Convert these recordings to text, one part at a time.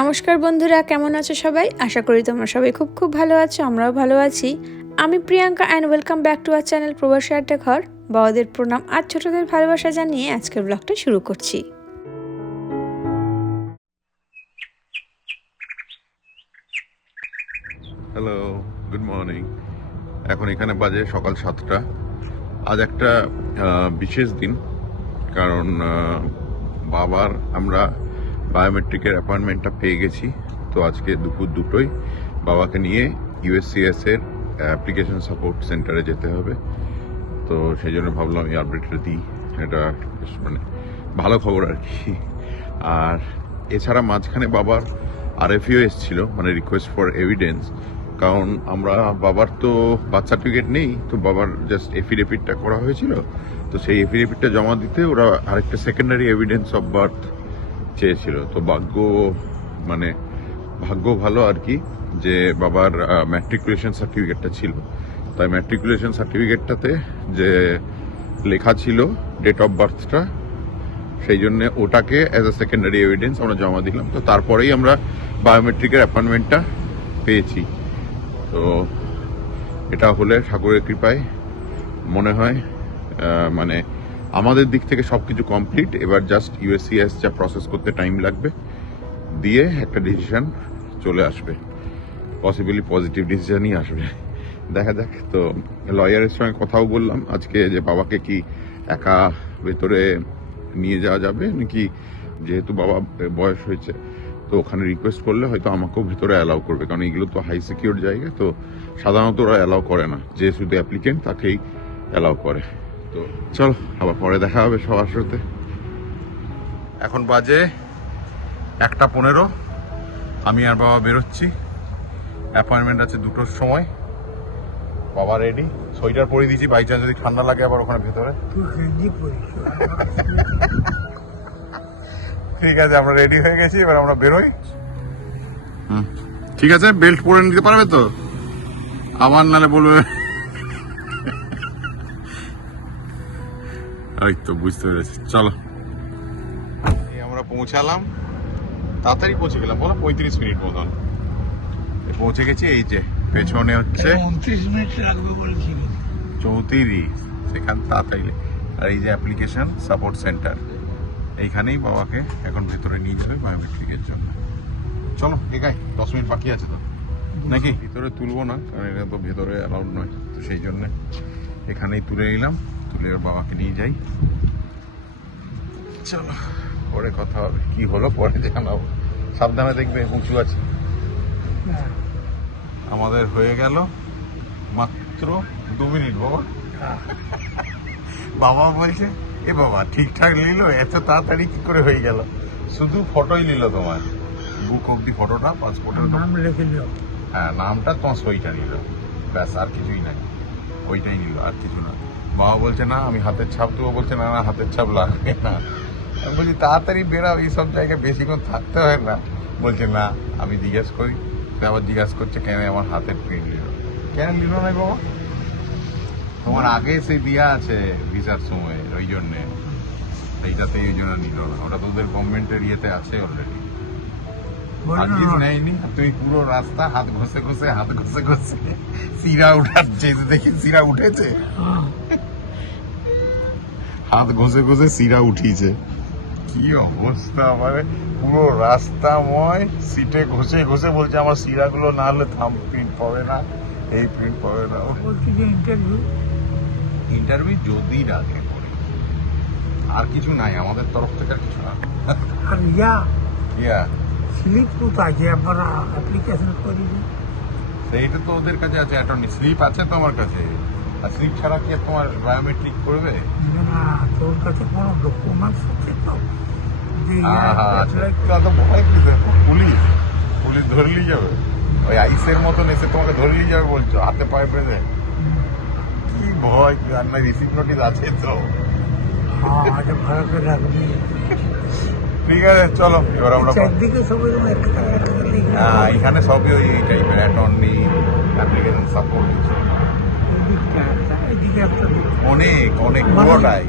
নমস্কার বন্ধুরা, কেমন আছো সবাই? আশা করি তোমরা সবাই খুব খুব ভালো আছো, আমরাও ভালো আছি। আমি Priyanka and welcome back to our channel Probashi Adda Ghor. বড়দের প্রণাম আর ছোটদের ভালোবাসা জানিয়ে আজকের ব্লগটা শুরু করছি। হ্যালো গুড মর্নিং এখন এখানে বাজে সকাল সাতটা। আজ একটা বিশেষ দিন, কারণ বাবার আমরা বায়োমেট্রিকের অ্যাপয়েন্টমেন্টটা পেয়ে গেছি। তো আজকে দুপুর দুটোই বাবাকে নিয়ে ইউএসসিএস এর অ্যাপ্লিকেশন সাপোর্ট সেন্টারে যেতে হবে। তো সেই জন্য ভাবলাম এই আপডেটটা দিই। এটা মানে ভালো খবর আর কি। আর এছাড়া মাঝখানে বাবার আরএফইও এসেছিল মানে রিকোয়েস্ট ফর এভিডেন্স কারণ আমরা, বাবার তো বার্থ সার্টিফিকেট নেই, তো বাবার জাস্ট এফিডেভিটটা করা হয়েছিল। তো সেই এফিডেভিটটা জমা দিতে ওরা আরেকটা সেকেন্ডারি এভিডেন্স অফ বার্থ চেয়েছিল। তো ভাগ্য মানে ভাগ্য ভালো আর কি যে বাবার ম্যাট্রিকুলেশন সার্টিফিকেটটা ছিল। তাই ম্যাট্রিকুলেশন সার্টিফিকেটটাতে যে লেখা ছিল ডেট অফ বার্থটা সেই জন্য ওটাকে অ্যাজ আ সেকেন্ডারি এভিডেন্স আমরা জমা দিলাম। তো তারপরেই আমরা বায়োমেট্রিকের অ্যাপয়েন্টমেন্টটা পেয়েছি। তো এটা হলে ঠাকুরের কৃপায় মনে হয় মানে আমাদের দিক থেকে সবকিছু কমপ্লিট এবার জাস্ট ইউএসসিএস যা প্রসেস করতে টাইম লাগবে, দিয়ে একটা ডিসিশন চলে আসবে। পসিবলি পজিটিভ ডিসিশনই আসবে। দেখা যাক, তো লয়ারের সঙ্গে কথাও বললাম আজকে যে বাবাকে কি একা ভেতরে নিয়ে যাওয়া যাবে নাকি যেহেতু বাবা বয়স হয়েছে, তো ওখানে রিকোয়েস্ট করলে হয়তো আমাকেও ভেতরে অ্যালাউ করবে। কারণ এগুলো তো হাই সিকিউর জায়গা, তো সাধারণত ওরা অ্যালাউ করে না। যে শুধু অ্যাপ্লিকেন্ট তাকেই অ্যালাউ করে। তো চলো আবার পরে দেখা হবে সবার সাথে। এখন বাজে একটা পনেরো। আমি আর বাবা বেরোচ্ছি। অ্যাপয়েন্টমেন্ট আছে দুটোর সময়। বাবা রেডি সোয়েটার পরে দিয়েছি বাই চান্স যদি ঠান্ডা লাগে আবার ওখানে ভেতরে। ঠিক আছে আমরা রেডি হয়ে গেছি এবার আমরা বেরোই। ঠিক আছে বেল্ট পরে নিতে পারবে তো? আবার নালে বলবে এই তো বুঝতে পেরেছি। চলো। এই আমরা পৌঁছালাম। তাড়াতাড়ি পৌঁছে গেলাম বলো পঁয়ত্রিশ মিনিট মতন। পৌঁছে গেছি এই যে পেছনে হচ্ছে উনত্রিশ মিনিট লাগবে বলেছিল চৌত্রিশ সেখান তাড়াতাড়ি আর এই যে অ্যাপ্লিকেশন সাপোর্ট সেন্টার এইখানেই বাবাকে এখন ভিতরে নিয়ে যাবে বায়োমেট্রিকের জন্য। চলো এগাই দশ মিনিট বাকি আছে তো। নাকি? ভিতরে তুলবো না কারণ এটা তো ভেতরে অ্যালাউড নয় তো সেই জন্যে এখানেই তুলে নিলাম। তুলে বাবাকে নিয়ে যাই। চলো পরে কথা হবে। কি হলো পরে জানাব। সাবধানে দেখবে উঁচু আছে। আমাদের হয়ে গেল মাত্র দু মিনিট বাবা। বাবা বলছে এ বাবা ঠিকঠাক নিল? এত তাড়াতাড়ি কি করে হয়ে গেল? শুধু ফটোই নিল তোমার। বুক অব্দি ফটোটা পাসপোর্টের নাম লিখে নিও হ্যাঁ নামটা তোমার সইটা নিল। ব্যাস আর কিছুই নাই। ওইটাই নিল আর কিছু না। বাবা বলছে না আমি হাতের ছাপ দেবো বলছে না না হাতের ছাপ লাগবে না। আমি বলছি তাড়াতাড়ি বেরাও এইসব জায়গায় বেশিক্ষণ থাকতে হয় না। বলছে না আমি জিজ্ঞেস করি। সে আবার জিজ্ঞাসা করছে কেন আমার হাতের প্রিন্ট নিল? কেন নিল না বাবা? তোমার আগে সেই দিয়া আছে ভিসার সময় ওই জন্যে। এইটাতে ওই জন্য নিল না। ওটা তোদের গভর্নমেন্টের ইয়েতে আছে অলরেডি নেয়নি তুই পুরো রাস্তা হাত ঘষে ঘষে হাত ঘষে ঘষে সিরা উঠাচ্ছে দেখি সিরা উঠেছে? হাত ঘষে ঘষে সিরা উঠিয়েছে। কি অবস্থা মানে পুরো রাস্তাময় সিটে ঘষে ঘষে বলছে আমার সিরাগুলো না হলে থাম প্রিন্ট পাবে না এই প্রিন্ট পাবে না। বলছি যে ইন্টারভিউ ইন্টারভিউ যদি রাখে করে আর কিছু নাই আমাদের তরফ থেকে আর কিছু না। আর ইয়া ইয়া। স্লিপ কোথায় যে আপনারা অ্যাপ্লিকেশন করি সেইটা তো ওদের কাছে আছে অ্যাটর্নি স্লিপ আছে তো আমার কাছে। আর স্লিপ ছাড়া কি তোমার বায়োমেট্রিক করবে? না তোর কাছে কোনো ডকুমেন্টস আছে তো? আচ্ছা। তা তো ভয় কি পুলিশ পুলিশ ধরলি যাবে। ওই আইসের মতন এসে তোমাকে ধরলি যাবে বলছো হাতে পায়ে বেঁধে কি ভয় কি আর না রিসিভ নোটিস আছে তো। হ্যাঁ আচ্ছা ভালো করে রাখবি। ঠিক আছে চলো এবার আমরা চারদিকে সবাই হ্যাঁ, এখানে সবই ওই টাইপের অ্যাটর্নি অ্যাপ্লিকেশন সাপোর্ট এদিকটা একটা, এদিকে একটা অনেক অনেক পুরোটাই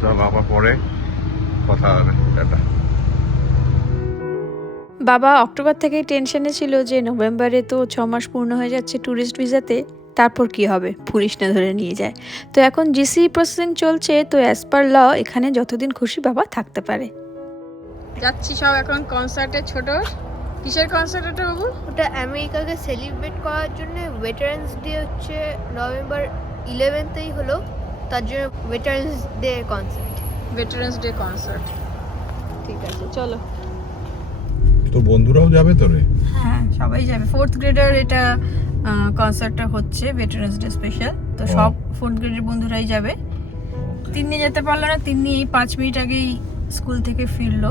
চল আবার পরে কথা হবে টাটা। বাবা অক্টোবর থেকেই টেনশনে ছিল যে নভেম্বরে তো ছ মাস পূর্ণ হয়ে যাচ্ছে ট্যুরিস্ট ভিসাতে তারপর কি হবে? পুলিশ না ধরে নিয়ে যায়। তো এখন জিসি প্রসেসিং চলছে তো অ্যাজ পার ল এখানে যতদিন খুশি বাবা থাকতে পারে। যাচ্ছি সব এখন কনসার্টে ছোট। কিসের কনসার্ট এটা বাবু? ওটা আমেরিকাকে সেলিব্রেট করার জন্য ভেটারেন্স ডে হচ্ছে নভেম্বর ইলেভেন্থেই হলো তার জন্য veterans day concert veterans day concert ঠিক আছে চলো। তো বন্ধুরাও যাবে তো রে হ্যাঁ সবাই যাবে। ফোর্থ গ্রেডের এটা কনসার্টটা হচ্ছে ভেটারেন্স ডে স্পেশাল তো সব ফোর্থ গ্রেডের বন্ধুরাই যাবে। তিন্নি যেতে পারল না তিন্নি এই পাঁচ মিনিট আগেই স্কুল থেকে ফিরলো।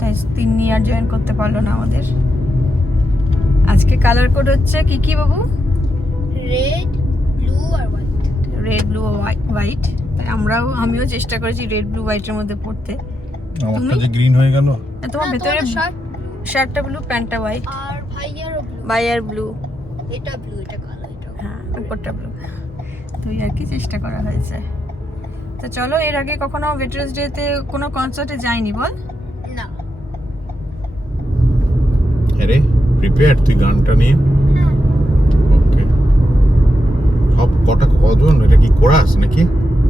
তাই তিন্নি আর জয়েন করতে পারল না আমাদের। আজকে কালার কোড হচ্ছে কি কি বাবু? রেড ব্লু আর হোয়াইট রেড ব্লু হোয়াইট তাই আমরাও আমিও চেষ্টা করেছি রেড ব্লু হোয়াইটের মধ্যে পড়তে। আমারটা তুমি? যে গ্রিন হয়ে গেল। না, তোমার ভেতরে শার্ট শার্টটা ব্লু প্যান্টটা হোয়াইট আর ভাইয়ারও ব্লু বাইয়ার ব্লু এটা ব্লু এটা কালো এটা হ্যাঁ উপরটা ব্লু তুই আর কি চেষ্টা করা হয়েছে। তো চলো এর আগে কখনো ভেটারেন্স ডেতে কোনো কনসার্টে যাইনি বল না আরে প্রিপেয়ার তুই গানটা নিয়ে ওকে সব কটা কজন? এটা কি কোরাস নাকি?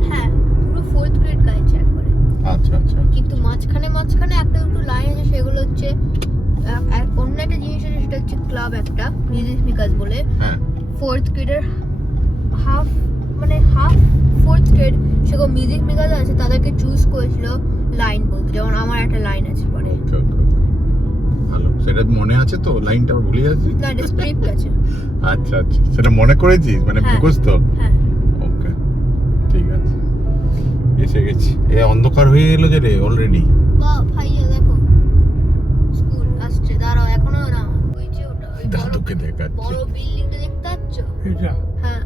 হ্যাঁ পুরো ফোর্থ গ্রেড গাইছে একবারে। আচ্ছা আচ্ছা। কিন্তু মাঝখানে মাঝখানে একটা দুটো লাইন আছে সেগুলো হচ্ছে অন্য একটা জিনিস আছে সেটা হচ্ছে ক্লাব একটা মিউজিক মিকাস বলে। ফোর্থ গ্রেডের হাফ মানে হাফ ফোর্থ গ্রেড সেরকম মিউজিক মেকার আছে তাদেরকে চুজ করেছিল লাইন বলতে। যেমন আমার একটা লাইন আছে পরে। ওকে ওকে ভালো। সেটা মনে আছে তো? লাইনটা ভুলে যাচ্ছি। না এটা স্ক্রিপ্ট আছে। আচ্ছা আচ্ছা। সেটা মনে করেছিস? মানে হ্যাঁ। মুখস্থ? হ্যাঁ। ওকে ঠিক আছে। এসে গেছি। এ অন্ধকার হয়ে এলো যে রে অলরেডি বা ভাইয়া দেখো। স্কুল আসছে। দাঁড়াও এখনও না। ওই যে ওটা ওই দাদুকে দেখাচ্ছি। বড় বিল্ডিংটা দেখতে পাচ্ছ? এটা? হ্যাঁ।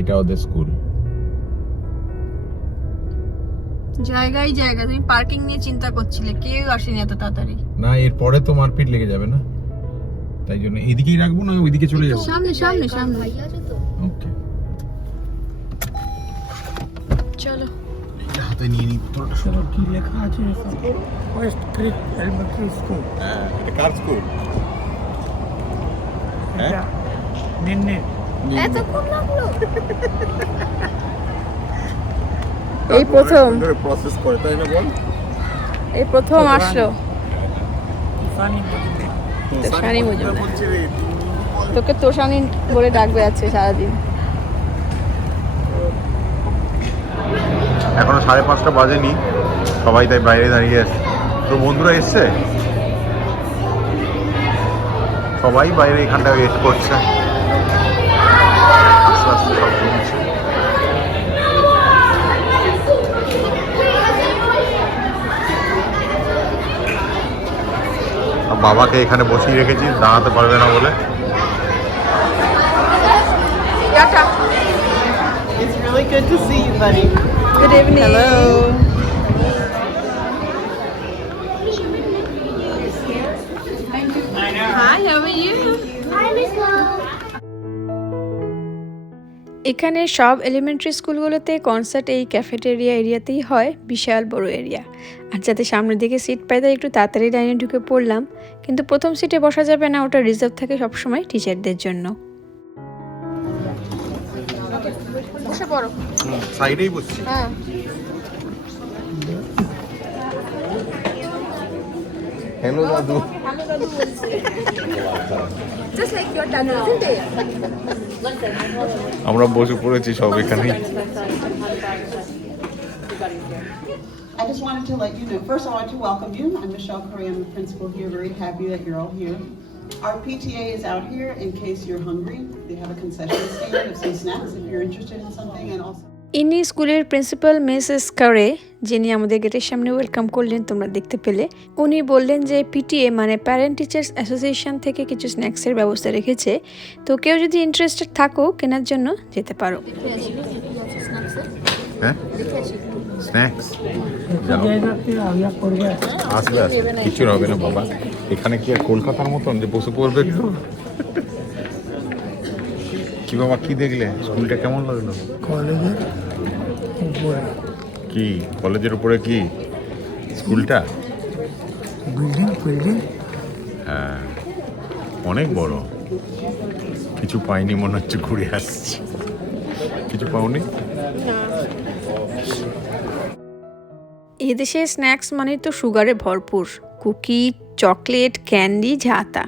এটা ওদের স্কুল। জায়গায় জায়গা তুমি পার্কিং নিয়ে চিন্তা করছিলে কেউ আসেনি এত তাড়াতাড়ি। না এরপরে তো মারপিট লেগে যাবে না। তাই জন্য এইদিকেই রাখব না ওইদিকে চলে যাব? সামনে, সামনে, সামনে। ওকে চলো। হাতে নিয়ে নি তোরটা কি লেখা আছে ওয়েস্ট ক্রিক এলিমেন্টারি স্কুল হ্যাঁ এটা কার স্কুল হ্যাঁ? নিন্নে এতক্ষণ লাগল। এই প্রথম। প্রসেস করে তাই না বল? এই প্রথম আসলো। তোষানি মজুমদার তোকে তোষানি বলে ডাকবে আছে সারাদিন। এখনও সাড়ে পাঁচটা বাজেনি সবাই তাই বাইরে দাঁড়িয়ে আছে। তো বন্ধুরা এসছে? সবাই বাইরে এখানটায় ওয়েট করছে। আস্তে আস্তে সব বাবাকে এখানে বসিয়ে রেখেছি দাঁড়াতে পারবে না বলে It's really good to see you, buddy. Good evening. Hello এখানে সব এলিমেন্টারি স্কুলগুলোতে কনসার্ট এই ক্যাফেটেরিয়া এরিয়াতেই হয় বিশাল বড় এরিয়া আর যাতে সামনের দিকে সিট পাই তাই একটু তাড়াতাড়ি লাইনে ঢুকে পড়লাম। কিন্তু প্রথম সিটে বসা যাবে না ওটা রিজার্ভ থাকে সবসময় টিচারদের জন্য। বসে পড়ো। সাইডেই বসছি। হ্যাঁ। হ্যালো দাদু Just like your dad, isn't it? আমরা বসে পড়েছি সব এখানে I just wanted to let you know, first I want to welcome you. I'm Michelle Curry, I'm the principal here, very happy that you're all here. Our PTA is out here in case you're hungry. They have a concession stand of some snacks if you're interested in something and also. ইনি স্কুলের principal Mrs কারে, যিনি আমাদের গেটের সামনে welcome করলেন, তোমরা দেখতে পেলে। উনি বললেন যে পিটিএ মানে প্যারেন্ট টিচার্স অ্যাসোসিয়েশন থেকে কিছু স্ন্যাক্সের ব্যবস্থা রেখেছে। তো কেউ যদি ইন্টারেস্টেড থাকো, কেনার জন্য যেতে পারো। হ্যাঁ? কিছু হবে না, বাবা। এখানে কি আর কলকাতার মতন যে বসে পড়বে কি বাবা কি দেখলে? স্কুলটা কেমন লাগল? কলেজের উপরে। কি? কলেজের উপরে কি? স্কুলটা? বিল্ডিং বিল্ডিং হ্যাঁ। অনেক বড়। কিছু পাইনি মনে হচ্ছে ঘুরে আসছি। কিছু পাওনি? এদেশে স্ন্যাক্স মানে তো সুগারে ভরপুর। কুকি চকলেট ক্যান্ডি ঝাতা।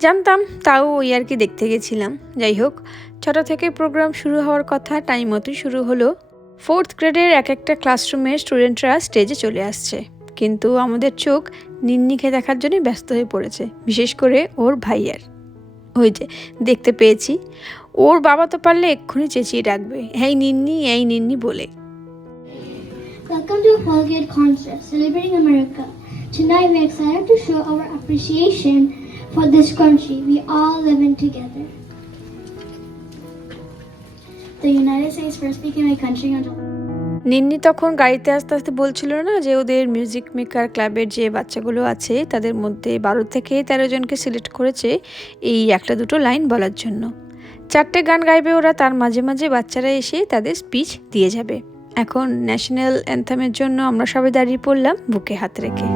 জানতাম, তাও ওই আর কি দেখতে গেছিলাম। যাই হোক, ছটা থেকে প্রোগ্রাম শুরু হওয়ার কথা টাইম মতোই শুরু হলো। ফোর্থ গ্রেডের এক একটা ক্লাসরুমে স্টুডেন্টরা স্টেজে চলে আসছে। কিন্তু আমাদের চোখ নিন্নিকে দেখার জন্য ব্যস্ত হয়ে পড়েছে, বিশেষ করে ওর ভাইয়ার। ওই যে, দেখতে পেয়েছি। ওর বাবা তো পারলে এক্ষুনি চেঁচিয়ে ডাকবে, এই নিন্নি এই নিন্নি বলে। Welcome to a Colgate concert celebrating America. Tonight excited to show our appreciation for this country we all live in together. The United States first became a country on July. Ninni তখন গাড়িতে আস্তে আস্তে বলছিল না যে ওদের মিউজিক মেকার ক্লাবের যে বাচ্চাগুলো আছে তাদের মধ্যে বারো থেকে তেরো জনকে সিলেক্ট করেছে এই একটা দুটো লাইন বলার জন্য চারটে গান গাইবে ওরা তার মাঝে মাঝে বাচ্চারা এসে তাদের স্পিচ দিয়ে যাবে এখন ন্যাশনাল অ্যান্থামের জন্য আমরা সবাই দাঁড়িয়ে পড়লাম বুকে হাত রেখে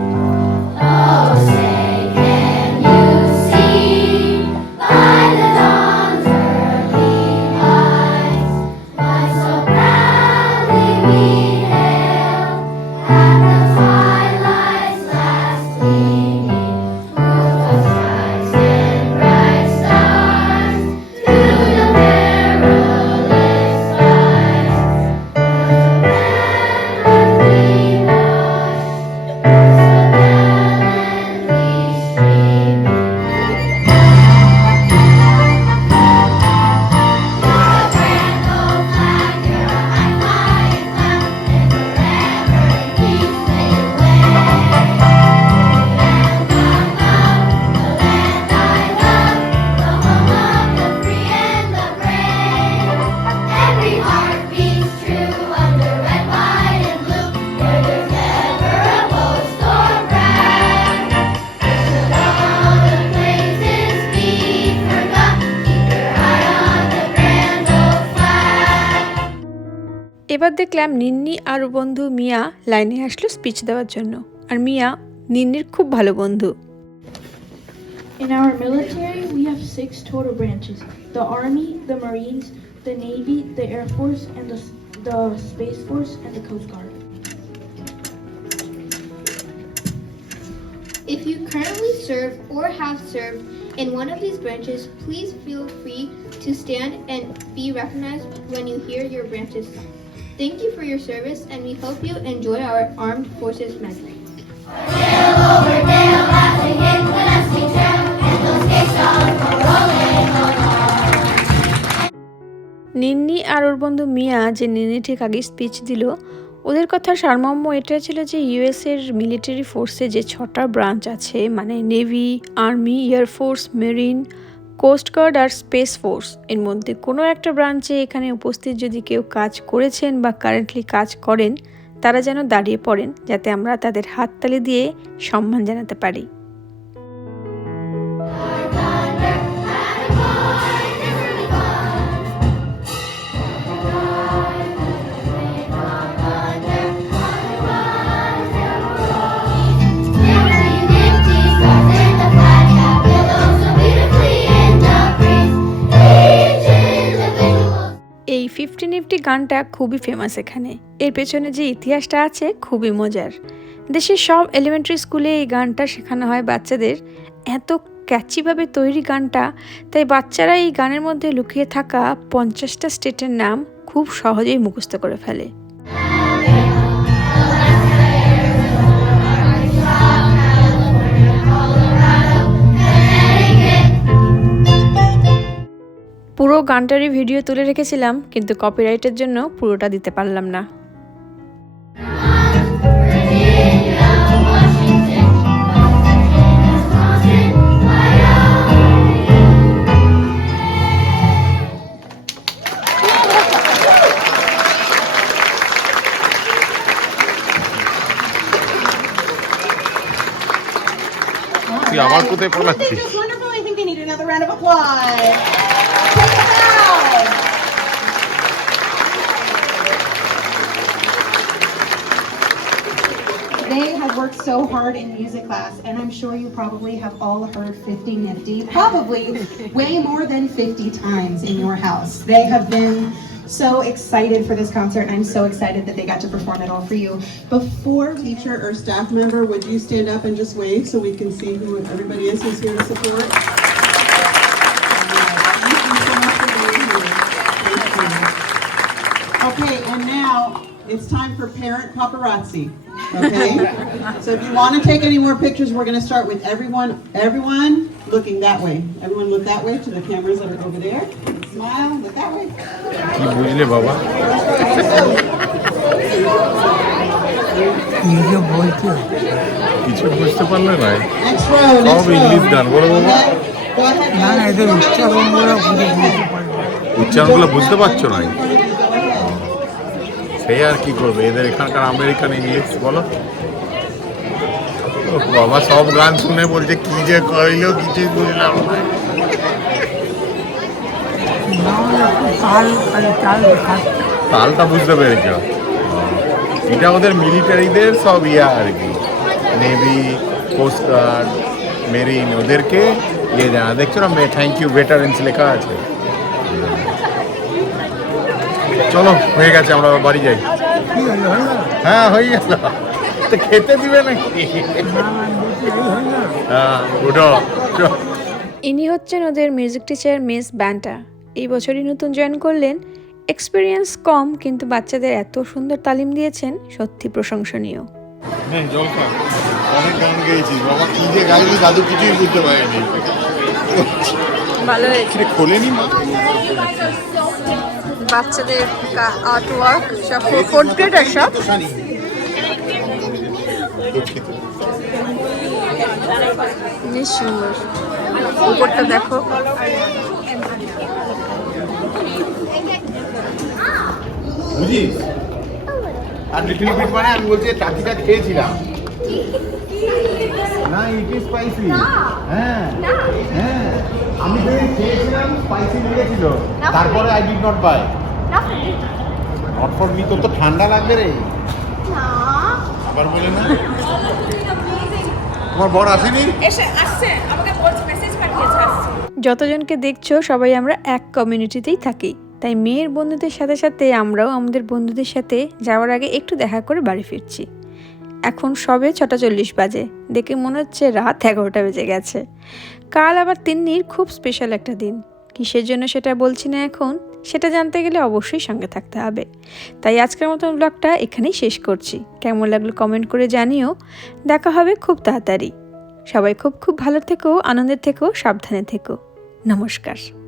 দেখলাম নিন্নি আর ওর বন্ধু মিয়া লাইনে আসলো স্পিচ দেওয়ার জন্য আর মিয়া নিন্নির খুব ভালো বন্ধু In our military, we have six total branches the Army, the Marines, the Navy, the Air Force, and the, the Space Force, and the Coast Guard. If you currently serve or have served in one of these branches, please feel free to stand and be recognized when you hear your branches. Thank you for your service, and we hope you enjoy our Armed Forces medley. Ninni আর ওর বন্ধু মিয়া যে নিন্নি ঠিক আগে speech দিল ওদের কথা সারমর্ম এটা ছিল যে ইউএসের মিলিটারি ফোর্সে যে ছটা ব্রাঞ্চ আছে মানে navy army air force marine coast guard আর স্পেস ফোর্স এর মধ্যে কোনো একটা ব্রাঞ্চে এখানে উপস্থিত যদি কেউ কাজ করেছেন বা কারেন্টলি কাজ করেন, তারা যেন দাঁড়িয়ে পড়েন, যাতে আমরা তাদের হাততালি দিয়ে সম্মান জানাতে পারি। গানটা খুবই ফেমাস এখানে। এর পেছনে যে ইতিহাসটা আছে, খুবই মজার। দেশের সব এলিমেন্টারি স্কুলে এই গানটা শেখানো হয় বাচ্চাদের। এত ক্যাচিভাবে তৈরি গানটা, তাই বাচ্চারা এই গানের মধ্যে লুকিয়ে থাকা পঞ্চাশটা স্টেটের নাম খুব সহজেই মুখস্থ করে ফেলে। গানটারই ভিডিও তুলে রেখেছিলাম কিন্তু কপিরাইটের জন্য পুরোটা দিতে পারলাম না। তুই আবার কোথায় পালাচ্ছিস They have worked so hard in music class, and I'm sure you probably have all heard 50 Nifty, probably way more than 50 times in your house. They have been so excited for this concert, and I'm so excited that they got to perform it all for you. Before Teacher or staff member, would you stand up and just wave so we can see who everybody is who's here to support? Thank you so much for being here. Thank you. Okay, and now it's time for parent paparazzi. Okay? So if you want to take any more pictures, we're going to start with everyone, everyone looking that way. Everyone look that way to the cameras that are over there. Smile, look that way. কি বুঝলে বাবা নিজে বলতে কিছু বুঝতে পারলে না Next row, next সব row. ইংলিশ গান, বলো বাবা। Go ahead, না না guys. এদের উচ্চারণগুলো বুঝে বলতে পারি না। উচ্চারণগুলো বুঝতে পারছো না সে আর কি করবে? এদের এখানকার আমেরিকান ইংলিশ, বলো। বাবা, সব গান শুনে বলছে, কি যে কইলো কিছুই বুঝলাম না। তালটা বুঝতে পেরেছ? এটা ওদের মিলিটারিদের সব ইয়া আর কি। নেভি কোস্ট গার্ড মেরিন ওদেরকে ইয়ে জানা। দেখছ না থ্যাংক ইউ ভেটারেন্স লেখা আছে। চলো হয়ে গেছে আমরা বাড়ি যাই। হয়ে হ্যাঁ হয়ে গেল। তো খেতে দিবে নাকি? হয়ে হ্যাঁ ইনি হচ্ছেন ওদের মিউজিক টিচার মিস ব্যান্টা এই বছরই নতুন জয়েন করলেন। এক্সপিরিয়েন্স কম কিন্তু বাচ্চাদের এত সুন্দর তালিম দিয়েছেন সত্যি প্রশংসনীয়। নে, জল খা। অনেক গান গেয়েছিস বাবা কি যে গাইলি দাদু কিছুই বুঝতে পারেনি। ভালো হয়েছে। খোলেনি মা? বাচ্চাদের আর্ট ওয়ার্ক সব ফোর্থ গ্রেডার সব। বেশ সুন্দর। উপরটা দেখো। বুঝিস? আর লিটল বিট মানে আমি বলছি টাকিটা খেয়েছিলাম। না ইট ইজ স্পাইসি হ্যাঁ হ্যাঁ। আমি তো খেয়েছিলাম স্পাইসি লেগেছিল। তারপরে I did not buy not for me তোর তো ঠান্ডা লাগবে রে। আবার বলে না। তোমার বর আসেনি? যতজনকে দেখছ সবাই আমরা এক কমিউনিটিতেই থাকি। তাই মেয়ের বন্ধুদের সাথে সাথে আমরাও আমাদের বন্ধুদের সাথে যাওয়ার আগে একটু দেখা করে বাড়ি ফিরছি। এখন সবে ছটা চল্লিশ বাজে। দেখে মনে হচ্ছে রাত এগারোটা বেজে গেছে। কাল আবার তিন্নির খুব স্পেশাল একটা দিন। কিসের জন্য সেটা বলছি না এখন? সেটা জানতে গেলে অবশ্যই সঙ্গে থাকতে হবে। তাই আজকের মতন ব্লগটা এখানেই শেষ করছি। কেমন লাগল কমেন্ট করে জানিও। দেখা হবে খুব তাড়াতাড়ি। সবাই খুব খুব ভালো থেকো আনন্দের থেকেও সাবধানে থেকো। নমস্কার।